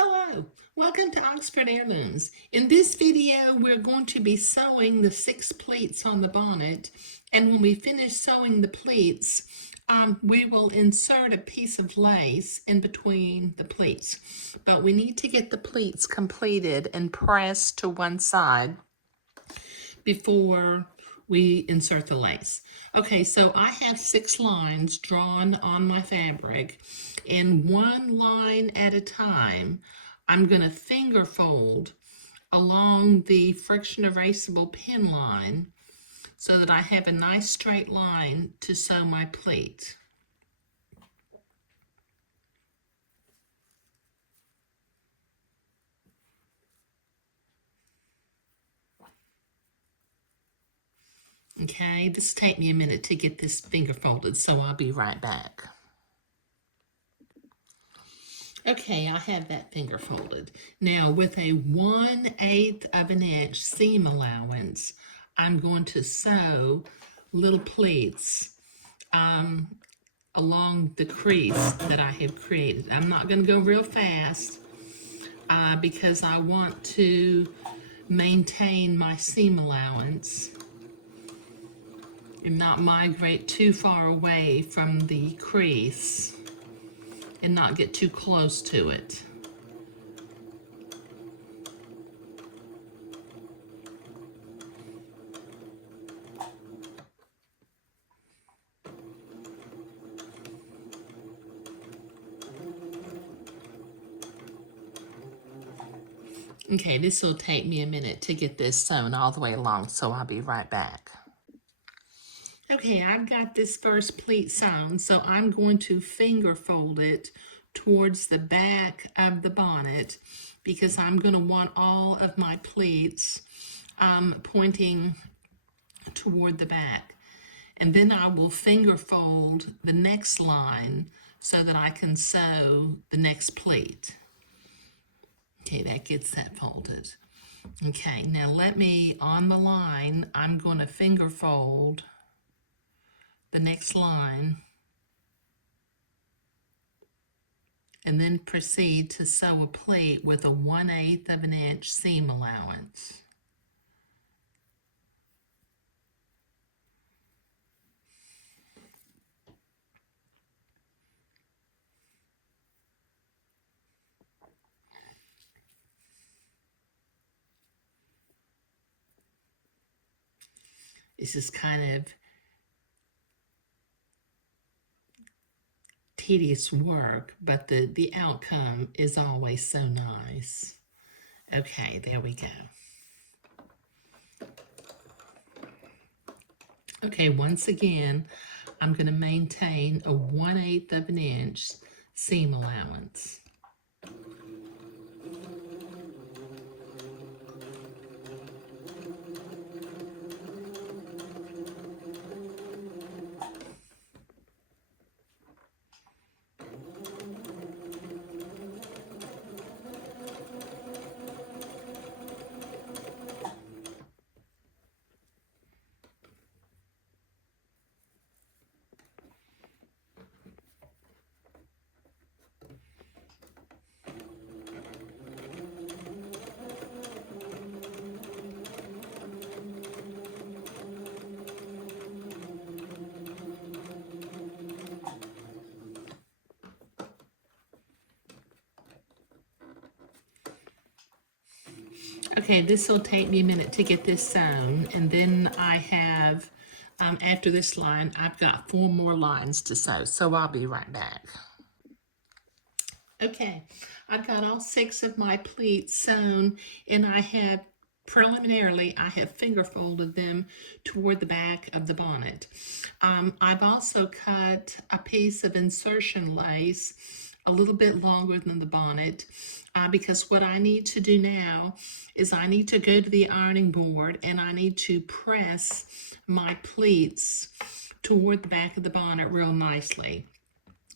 Hello, welcome to Oxford Heirlooms. In this video, we're going to be sewing the 6 pleats on the bonnet, and when we finish sewing the pleats, we will insert a piece of lace in between the pleats. But we need to get the pleats completed and pressed to one side before we insert the lace. Okay, so I have 6 lines drawn on my fabric, and one line at a time, I'm going to finger fold along the friction erasable pin line so that I have a nice straight line to sew my pleat. Okay, this will take me a minute to get this finger folded, so I'll be right back. Okay, I have that finger folded. Now, with a 1/8 of an inch seam allowance, I'm going to sew little pleats along the crease that I have created. I'm not going to go real fast because I want to maintain my seam allowance and not migrate too far away from the crease and not get too close to it. Okay, this will take me a minute to get this sewn all the way along, so I'll be right back. Okay, I've got this first pleat sewn, so I'm going to finger fold it towards the back of the bonnet because I'm going to want all of my pleats pointing toward the back. And then I will finger fold the next line so that I can sew the next pleat. Okay, that gets that folded. Okay, now let me, on the line, I'm going to finger fold the next line and then proceed to sew a pleat with a 1/8 of an inch seam allowance. This is kind of tedious work, but the outcome is always so nice. Okay, there we go. Okay, once again, I'm going to maintain a 1/8 of an inch seam allowance. Okay, this will take me a minute to get this sewn, and then I have, after this line, I've got 4 more lines to sew, so I'll be right back. Okay, I've got all 6 of my pleats sewn, and I have preliminarily, I have finger folded them toward the back of the bonnet. I've also cut a piece of insertion lace a little bit longer than the bonnet because what I need to do now is I need to go to the ironing board and I need to press my pleats toward the back of the bonnet real nicely.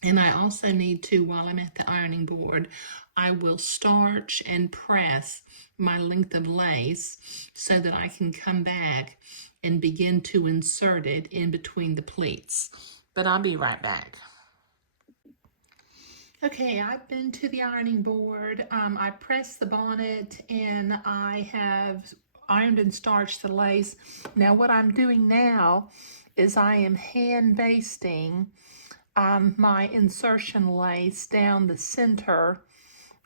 And I also need to, while I'm at the ironing board, I will starch and press my length of lace so that I can come back and begin to insert it in between the pleats. But I'll be right back. Okay, I've been to the ironing board. I pressed the bonnet and I have ironed and starched the lace. Now what I'm doing now is I am hand basting my insertion lace down the center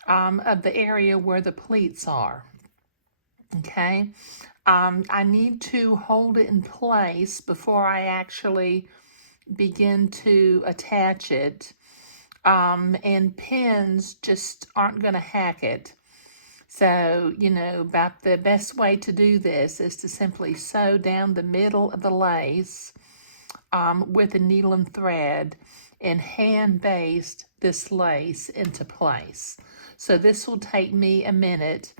of the area where the pleats are. Okay, I need to hold it in place before I actually begin to attach it. And pins just aren't going to hack it. So, you know, about the best way to do this is to simply sew down the middle of the lace with a needle and thread and hand baste this lace into place. So this will take me a minute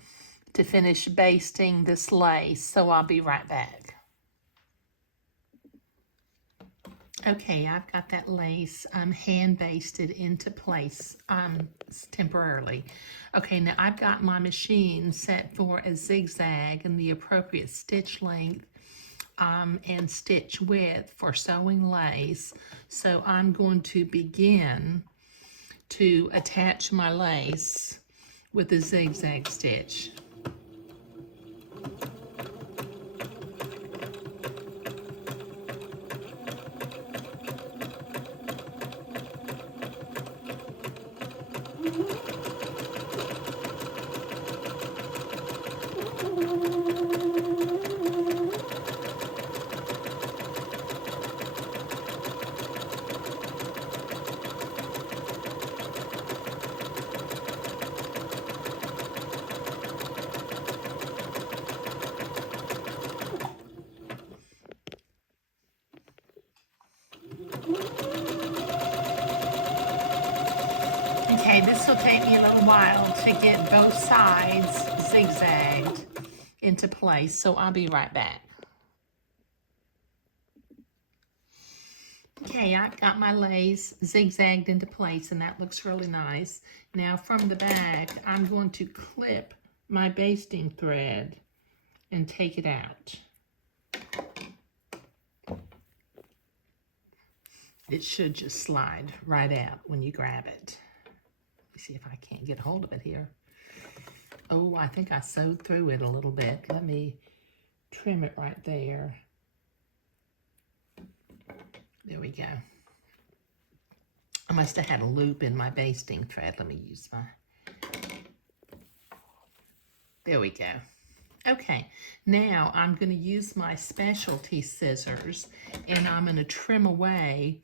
to finish basting this lace, so I'll be right back. Okay, I've got that lace hand basted into place temporarily. Okay, now I've got my machine set for a zigzag and the appropriate stitch length and stitch width for sewing lace. So I'm going to begin to attach my lace with a zigzag stitch. Okay, this will take me a little while to get both sides zigzagged into place, so I'll be right back. Okay, I've got my lace zigzagged into place and that looks really nice. Now from the back, I'm going to clip my basting thread and take it out. It should just slide right out when you grab it. Let me see if I can't get hold of it here. Oh, I think I sewed through it a little bit. Let me trim it right there. There we go. I must have had a loop in my basting thread. Let me use my... There we go. Okay, now I'm going to use my specialty scissors and I'm going to trim away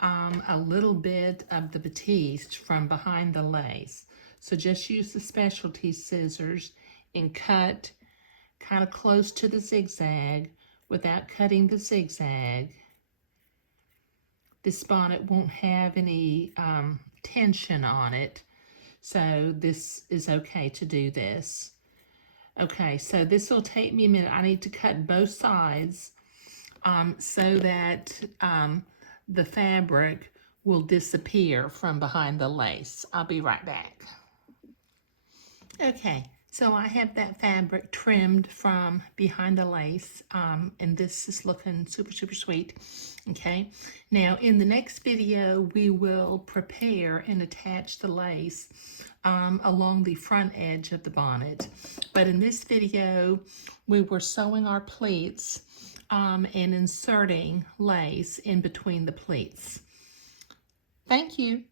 a little bit of the batiste from behind the lace. So just use the specialty scissors and cut kind of close to the zigzag without cutting the zigzag. This bonnet won't have any tension on it, so this is okay to do this. Okay, so this will take me a minute. I need to cut both sides so that the fabric will disappear from behind the lace. I'll be right back. Okay, so I have that fabric trimmed from behind the lace, and this is looking super, super sweet. Okay, now in the next video, we will prepare and attach the lace along the front edge of the bonnet. But in this video, we were sewing our pleats and inserting lace in between the pleats. Thank you.